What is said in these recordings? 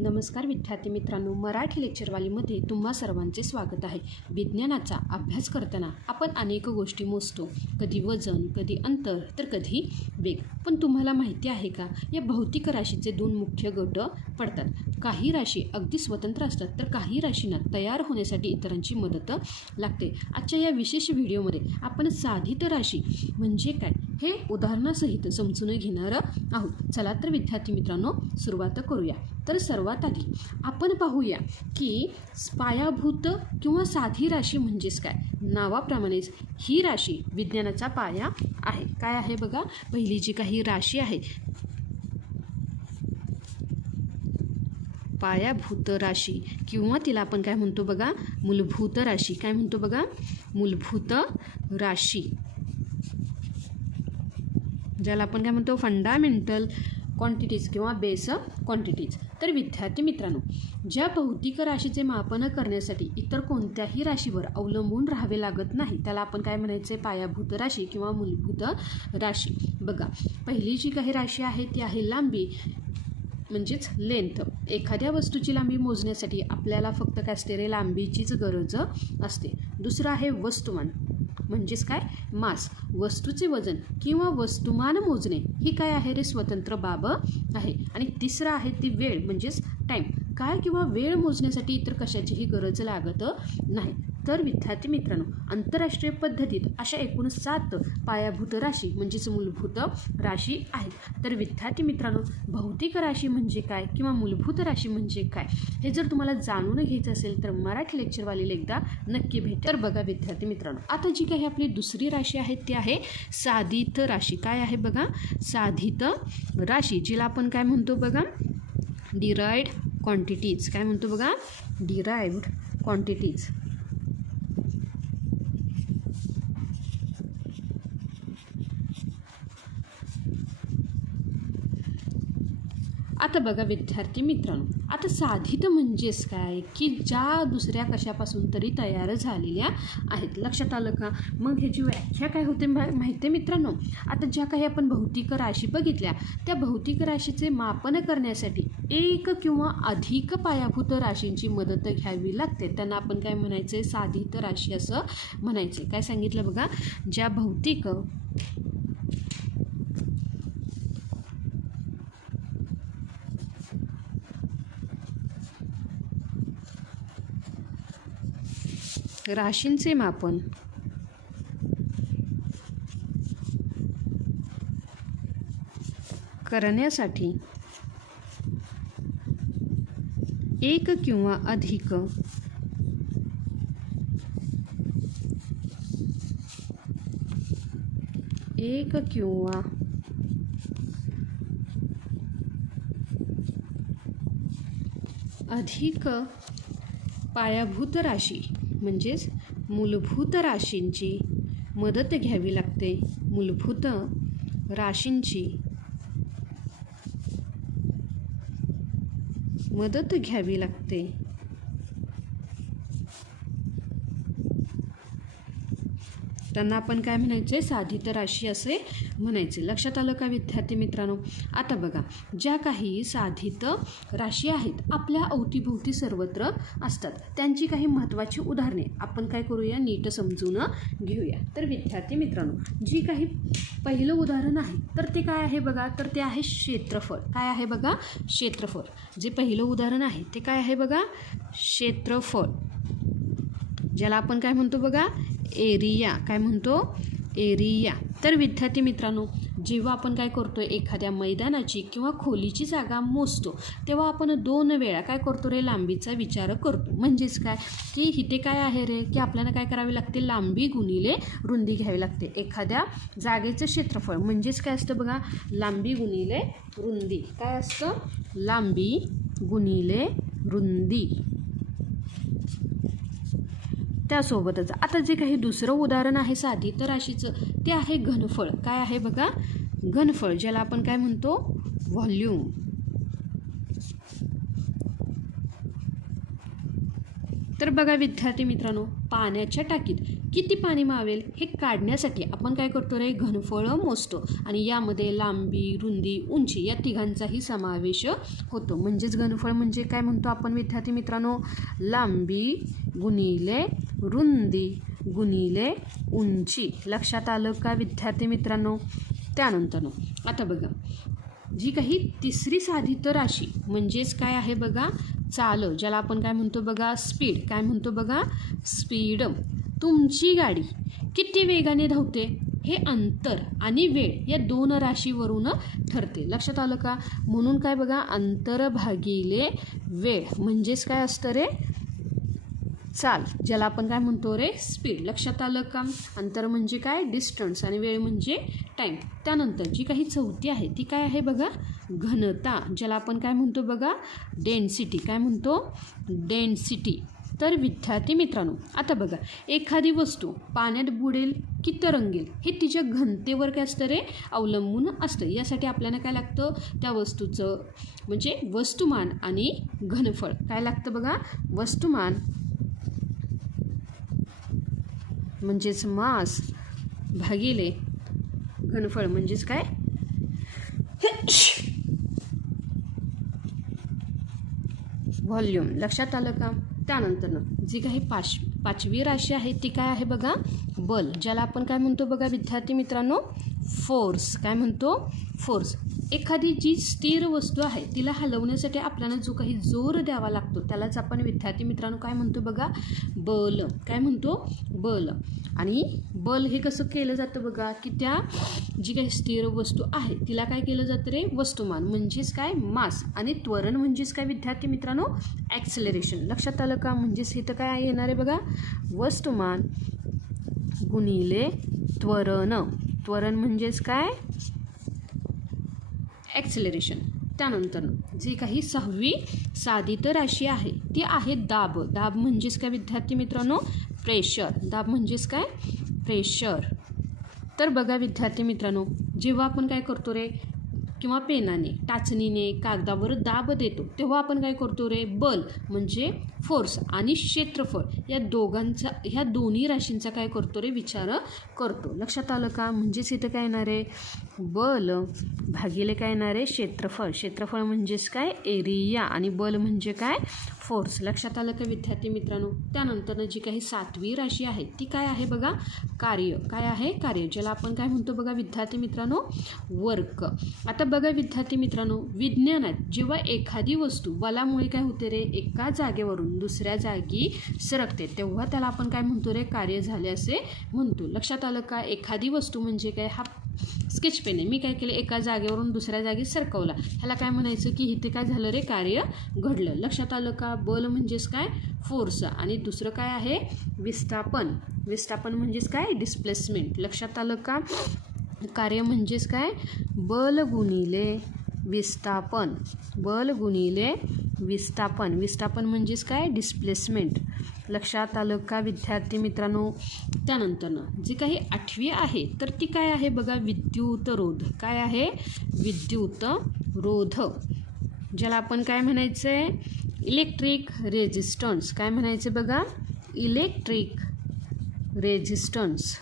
नमस्कार विद्यार्थी मित्रांनो, मराठी लेक्चरवालीमध्ये तुम्हा सर्वांचे स्वागत आहे. विज्ञानाचा अभ्यास करताना आपण अनेक गोष्टी मोजतो, कधी वजन, कधी अंतर, तर कधी वेग. पण तुम्हाला माहिती आहे का, या भौतिक राशीचे दोन मुख्य गट पडतात. काही राशी अगदी स्वतंत्र असतात, तर काही राशींना तयार होण्यासाठी इतरांची मदत लागते. आजच्या या विशेष व्हिडिओमध्ये आपण साधित राशी म्हणजे काय हे उदाहरणासहित समजून घेणार आहोत. चला तर विद्यार्थी मित्रांनो, सुरुवात करूया. तर सर्वात आधी आपण पाहूया की पायाभूत किंवा साधी राशी म्हणजेच काय. नावाप्रमाणेच ही राशी विज्ञानाचा पाया आहे. काय आहे बघा, पहिली जी काही राशी आहे पायाभूत राशी किंवा तिला आपण काय म्हणतो बघा, मूलभूत राशी. काय म्हणतो बघा, मूलभूत राशी, ज्याला आपण काय म्हणतो फंडामेंटल क्वांटिटीज किंवा बेस क्वांटिटीज. तर विद्यार्थी मित्रांनो, ज्या भौतिक राशीचे मापन करण्यासाठी इतर कोणत्याही राशीवर अवलंबून राहावे लागत नाही, त्याला आपण काय म्हणायचे, पायाभूत राशी किंवा मूलभूत राशी. बघा, पहिली जी काही राशी आहे ती आहे लांबी म्हणजेच लेंथ. एखाद्या वस्तूची लांबी मोजण्यासाठी आपल्याला फक्त काय असते रे, लांबीचीच गरज असते. दुसरं आहे वस्तुमान म्हणजेच काय, मास. वस्तूचे वजन किंवा वस्तुमान मोजणे ही काय आहे रे, स्वतंत्र बाब आहे. आणि तिसरं आहे ती वेळ म्हणजेच टाईम. काळ किंवा वेळ मोजण्यासाठी इतर कशाचीही गरज लागत नाही. तर विद्यार्थी मित्रांनो, आंतरराष्ट्रीय पद्धतीत अशा एकूण 7 पायाभूत राशी म्हणजेच मूलभूत राशी आहेत. तर विद्यार्थी मित्रांनो, भौतिक राशी म्हणजे काय किंवा मूलभूत राशी म्हणजे काय हे जर तुम्हाला जाणून घ्यायचं असेल तर मराठी लेक्चरवालीला एकदा नक्की भेट. तर बघा विद्यार्थी मित्रांनो, आता जी काही आपली दुसरी राशी आहे ती आहे साधित राशी. काय आहे बघा, साधित राशी, जिला आपण काय म्हणतो बघा, डिराइव्ड क्वांटिटीज. काय म्हणतो बघा, डिराइव्ड क्वांटिटीज. आता बघा विद्यार्थी मित्रांनो, आता साधित म्हणजेच काय की ज्या दुसऱ्या कशापासून तरी तयार झालेल्या आहेत. लक्षात आलं का? मग ह्याची व्याख्या काय होते माहिती आहे मित्रांनो. आता ज्या काही आपण भौतिक राशी बघितल्या, त्या भौतिक राशीचे मापन करण्यासाठी एक किंवा अधिक पायाभूत राशींची मदत घ्यावी लागते. त्यांना आपण काय म्हणायचे, साधित राशी असं म्हणायचे. काय सांगितलं बघा, ज्या भौतिक राशींचे मापन करण्यासाठी एक किंवा अधिक पायाभूत राशी म्हणजेच मूलभूत राशींची मदत घ्यावी लागते. मूलभूत राशींची मदत घ्यावी लागते. त्यांना आपण काय म्हणायचे, साधित राशी असे म्हणायचे. लक्षात आलं का विद्यार्थी मित्रांनो? आता बघा, ज्या काही साधित राशी आहेत आपल्या अवतीभोवती सर्वत्र असतात, त्यांची काही महत्त्वाची उदाहरणे आपण काय करूया, नीट समजून घेऊया. तर विद्यार्थी मित्रांनो, जी काही पहिलं उदाहरण आहे तर ते काय आहे बघा, तर ते आहे क्षेत्रफळ. काय आहे बघा, क्षेत्रफळ. जे पहिलं उदाहरण आहे ते काय आहे बघा, क्षेत्रफळ, ज्याला आपण काय म्हणतो बघा, एरिया. काय म्हणतो, एरिया. तर विद्यार्थी मित्रांनो, जेव्हा आपण काय करतो, एखाद्या मैदानाची किंवा खोलीची जागा मोजतो, तेव्हा आपण 2 वेळा काय करतो रे, लांबीचा विचार करतो. म्हणजेच काय की इथे काय आहे रे, की आपल्याला काय करावे लागते, लांबी गुणिले रुंदी घ्यावी लागते. एखाद्या जागेचं क्षेत्रफळ म्हणजेच काय असतं बघा, लांबी गुणिले रुंदी. काय असतं, लांबी गुणिले रुंदी. त्यासोबतच आता जे काही दुसरं उदाहरण आहे साधित राशीचं, ते आहे घनफळ. काय आहे बघा, घनफळ, ज्याला आपण काय म्हणतो, व्हॉल्यूम. तर बघा विद्यार्थी मित्रांनो, पाण्याच्या टाकीत किती पाणी मावेल हे काढण्यासाठी आपण काय करतो रे, घनफळ मोजतो आणि यामध्ये लांबी, रुंदी, उंची या तिघांचाही समावेश होतो. म्हणजेच घनफळ म्हणजे काय म्हणतो आपण विद्यार्थी मित्रांनो, लांबी गुणिले रुंदी गुणिले उंची. लक्षात आलं का विद्यार्थी मित्रांनो? त्यानंतर आता बघा, जी काही तिसरी साधित राशी म्हणजेच काय आहे बघा, चाल, ज्याला आपण काय म्हणतो बघा, स्पीड. काय म्हणतो बघा, स्पीड. तुमची गाडी किती वेगाने धावते हे अंतर आणि वेळ या दोन राशीवरून ठरते. लक्षात आलं का? म्हणून काय बघा, अंतर भागिले वेळ म्हणजेच काय असतं रे, चाल, ज्याला आपण काय म्हणतो रे, स्पीड. लक्षात आलं का? अंतर म्हणजे काय, डिस्टन्स, आणि वेळ म्हणजे टाईम. त्यानंतर जी काही चौथी आहे ती काय आहे बघा, घनता, ज्याला आपण काय म्हणतो बघा, डेन्सिटी. काय म्हणतो, डेन्सिटी. तर विद्यार्थी मित्रांनो, आता बघा, एखादी वस्तू पाण्यात बुडेल की तरंगेल हे तिच्या घनतेवर काय असतं रे, अवलंबून असतं. यासाठी आपल्याला काय लागतं, त्या वस्तूचं म्हणजे वस्तुमान आणि घनफळ. काय लागतं बघा, वस्तुमान म्हणजेच मास भागिले घनफळ म्हणजेच काय, व्हॉल्यूम. लक्षात आलं का? त्यानंतर जी काही पाचवी राशी आहे ती काय आहे बघा, बल, ज्याला आपण काय म्हणतो बघा विद्यार्थी मित्रांनो, फोर्स. काय म्हणतो, फोर्स. एखादी जी स्थिर वस्तू आहे तिला हलवण्यासाठी आपल्याला जो काही जोर द्यावा लागतो त्यालाच आपण विद्यार्थी मित्रांनो काय म्हणतो बघा, बल. काय म्हणतो, बल. आणि बल हे कसं केलं जातं बघा, की त्या जी काही स्थिर वस्तू आहे तिला काय केलं जातं रे, वस्तुमान म्हणजेच काय, मास, आणि त्वरण म्हणजेच काय विद्यार्थी मित्रांनो, ॲक्सेलरेशन. लक्षात आलं का? म्हणजेच इथं काय येणार आहे बघा, वस्तुमान गुणिले त्वरण. त्वरण म्हणजेच काय, ॲक्सेलरेशन. त्यानंतर जी काही सहावी साधित राशी आहे ती आहे दाब. दाब म्हणजेच काय विद्यार्थी मित्रांनो, प्रेशर. दाब म्हणजेच काय, प्रेशर. तर बघा विद्यार्थी मित्रांनो, जेव्हा आपण काय करतो रे, किंवा पेनाने, टाचणीने कागदावर दाब देतो तेव्हा आपण काय करतो रे, बल म्हणजे फोर्स आणि क्षेत्रफळ ह्या दोन्ही राशींचा काय करतो रे, विचार करतो. लक्षात आलं का? म्हणजेच इथं काय येणार आहे, बल भागिले काय येणार आहे, क्षेत्रफळ. क्षेत्रफळ म्हणजेच काय, एरिया, आणि बल म्हणजे काय, फोर्स. लक्षात आलं का विद्यार्थी मित्रांनो? त्यानंतर जी काही सातवी राशी आहे ती काय आहे बघा, कार्य. काय आहे, कार्य, ज्याला आपण काय म्हणतो बघा विद्यार्थी मित्रांनो, वर्क. आता बघा विद्यार्थी मित्रांनो, विज्ञानात जेव्हा एखादी वस्तू बलामुळे काय होते रे, एका जागेवरून दुसऱ्या जागी सरकते तेव्हा त्याला आपण काय म्हणतो रे, कार्य झाले असे म्हणतो. लक्षात आलं का? एखादी वस्तू म्हणजे काय, हा स्केच पेन आहे, मी काय केलं, एका जागेवरून दुसऱ्या जागी सरकवला, ह्याला काय म्हणायचं की इथे काय झालं रे, कार्य घडलं. लक्षात आलं का? बल म्हणजेच काय, फोर्स, आणि दुसरं काय आहे, विस्थापन. विस्थापन म्हणजेच काय, डिस्प्लेसमेंट. लक्षात आलं का? कार्य म्हणजेच काय, बल गुणिले विस्थापन. बल गुणिले विस्थापन. विस्थापन म्हणजेच काय, डिस्प्लेसमेंट. लक्षात आलं का विद्यार्थी मित्रांनो? त्यानंतर जी काही आठवी आहे तर ती काय आहे बघा, विद्युत रोध. काय आहे, विद्युत रोध, ज्याला आपण काय म्हणायचं आहे, इलेक्ट्रिक रेझिस्टन्स. काय म्हणायचं बघा, इलेक्ट्रिक रेझिस्टन्स.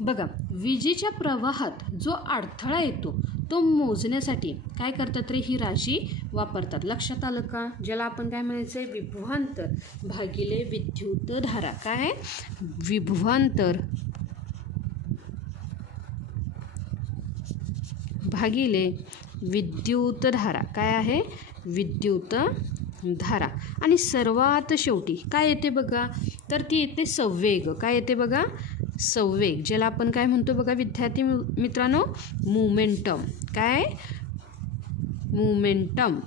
बघा, विजेच्या प्रवाहात जो अडथळा येतो तो मोजण्यासाठी काय करतात रे, ही राशी वापरतात. लक्षात आलं का? ज्याला आपण काय म्हणायचं आहे, विभवांतर भागिले विद्युत धारा. काय, विभवांतर भागिले विद्युत धारा. काय आहे, विद्युत धारा. आणि सर्वात शेवटी काय येते बघा, तर ती येते संवेग. काय येते बघा, संवेग, ज्याला आपण काय म्हणतो बघा विद्यार्थी मित्रांनो, मोमेंटम. काय, मोमेंटम.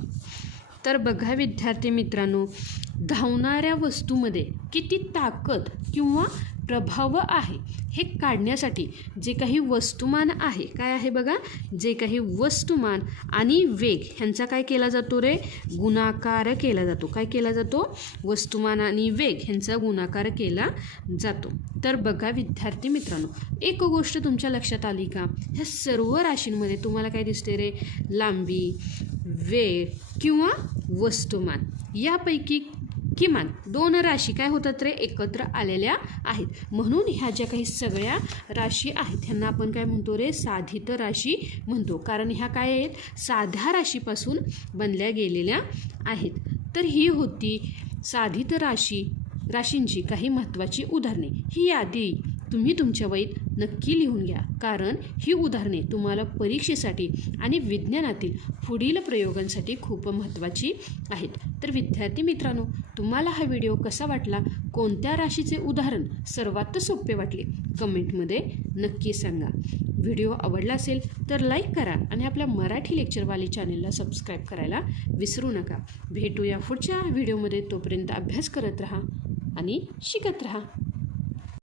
तर बघा विद्यार्थी मित्रांनो, धावणाऱ्या वस्तूमध्ये किती ताकद किंवा प्रभाव आहे हे काढण्यासाठी जे काही वस्तुमान आहे, काय आहे बघा, जे काही वस्तुमान आणि वेग ह्यांचा काय केला जातो रे, गुणाकार केला जातो. काय केला जातो, वस्तुमान आणि वेग ह्यांचा गुणाकार केला जातो. तर बघा विद्यार्थी मित्रांनो, एक गोष्ट तुमच्या लक्षात आली का, ह्या सर्व राशींमध्ये तुम्हाला काय दिसते रे, लांबी, वेळ किंवा वस्तुमान यापैकी किमान 2 राशी काय होतात रे, एकत्र आलेल्या आहेत. म्हणून ह्या ज्या काही सगळ्या राशी आहेत ह्यांना आपण काय म्हणतो रे, साधित राशी म्हणतो. कारण ह्या काय आहेत, साध्या राशीपासून बनल्या गेलेल्या आहेत. तर ही होती साधित राशींची काही महत्त्वाची उदाहरणे. ही यादी तुम्ही तुमच्या वहीत नक्की लिहून घ्या, कारण ही उदाहरणे तुम्हाला परीक्षेसाठी आणि विज्ञानातील पुढील प्रयोगांसाठी खूप महत्त्वाची आहेत. तर विद्यार्थी मित्रांनो, तुम्हाला हा व्हिडिओ कसा वाटला, कोणत्या राशीचे उदाहरण सर्वात सोपे वाटले, कमेंटमध्ये नक्की सांगा. व्हिडिओ आवडला असेल तर लाईक करा आणि आपल्या मराठी लेक्चरवाली चॅनेलला सबस्क्राईब करायला विसरू नका. भेटूया पुढच्या व्हिडिओमध्ये. तोपर्यंत अभ्यास करत राहा आणि शिकत राहा.